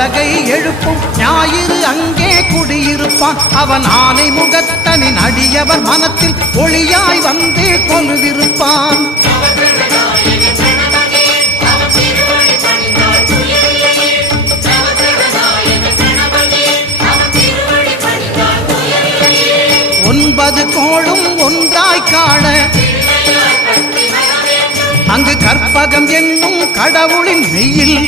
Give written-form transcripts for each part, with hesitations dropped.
உலகை எழுப்பும் ஞாயிறு அங்கே குடியிருப்பான். அவன் ஆனை முகத்தனின் அடியவர் மனத்தில் ஒளியாய் வந்து கொலுவிருப்பான். ஒன்பது கோளும் ஒன்றாய் காண அங்கு கற்பகம் என்னும் கடவுளின் மெய்யில்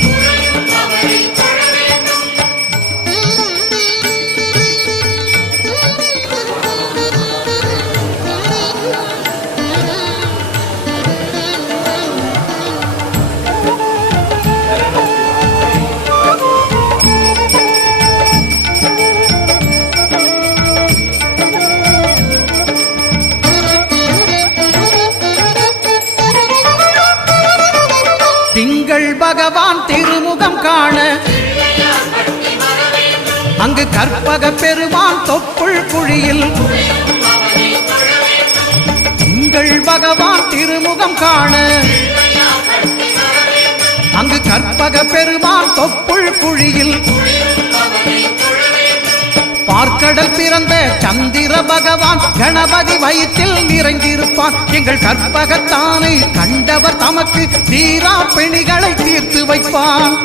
திங்கள் பகவான் திருமுகம் காண அங்கு கற்பக பெருமான் தொப்புள் குழியில். திங்கள் பகவான் திருமுகம் காண அங்கு கற்பக பெருமான் தொப்புள் குழியில். பார்க்கடல் பிறந்த சந்திர பகவான் கணபதி வயிற்றில் நிறைந்திருப்பான். எங்கள் கற்பகத்தானை கண்டவர் தமக்கு தீரா பிணிகளை தீர்த்து வைப்பான்.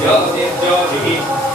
Yo,